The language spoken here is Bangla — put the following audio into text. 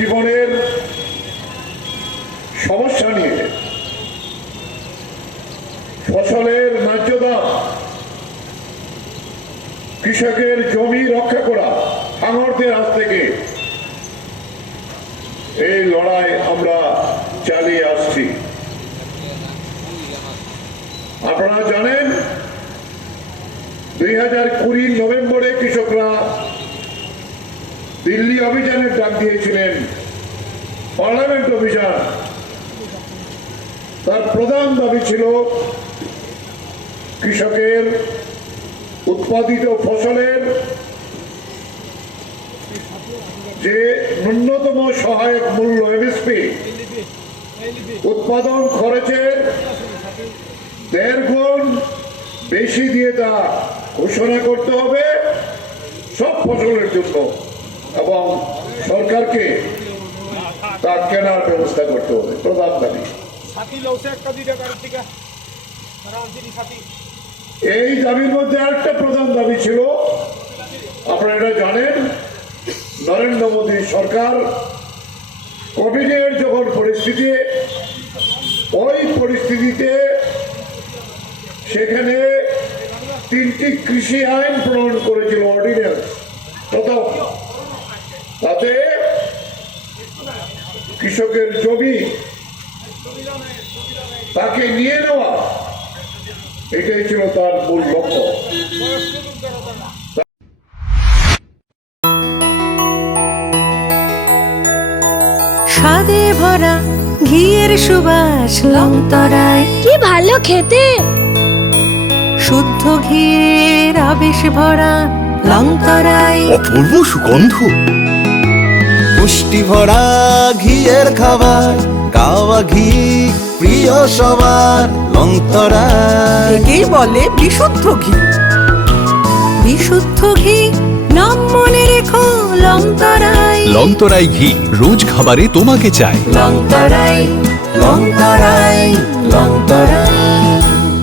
জীবনের সমস্যা নিয়ে ফসলের ন্যায্য দাম কৃষকের জমি রক্ষা করা সামর্থ্যের হাত থেকে এই লড়াই আমরা চালিয়ে আসছি। আপনারা জানেন, দুই হাজার কুড়ি নভেম্বরে কৃষকরা দিল্লি অভিযানের ডাক দিয়েছিলেন পার্লামেন্ট অভিযান তার প্রধান দাবি ছিল কৃষকের উৎপাদিত ফসলের যে ন্যূনতম সহায়ক মূল্য এমএসপি উৎপাদন খরচের দেড় গুণ বেশি দিয়ে তা ঘোষণা করতে হবে সব ফসলের জন্য। এবং সরকারকে তা কেনার ব্যবস্থা করতে হবে প্রধান দাবি। একটা তারা এই দাবির মধ্যে আরেকটা প্রধান দাবি ছিল। আপনারা এটা জানেন নরেন্দ্র মোদী সরকার কোভিডের যখন পরিস্থিতি ওই পরিস্থিতিতে সেখানে তিনটি কৃষি আইন প্রণয়ন করেছিল অর্ডিন্যান্স প্রথম। তাতে কৃষকের জমি তাকে নিয়ে নেওয়া। এটাই ছিল তার মূল লক্ষ্য। স্বাদে ভরা ঘিয়ের সুবাস লংতরায়। কি ভালো খেতে। শুদ্ধ ঘিয়ের আবেশ ভরা লংতরায়। অপূর্ব সুগন্ধ। পুষ্টি ভরা ঘিয়ের খাবার কাওয়া ঘি প্রিয় সবার লংতরা একেই বলে বিশুদ্ধ ঘি। বিশুদ্ধ ঘি নাম মনে রেখো লংতরায় লংতরাই ঘি রোজ খাবারে তোমাকে চাই লংতরায় লংতরাই লংতরাই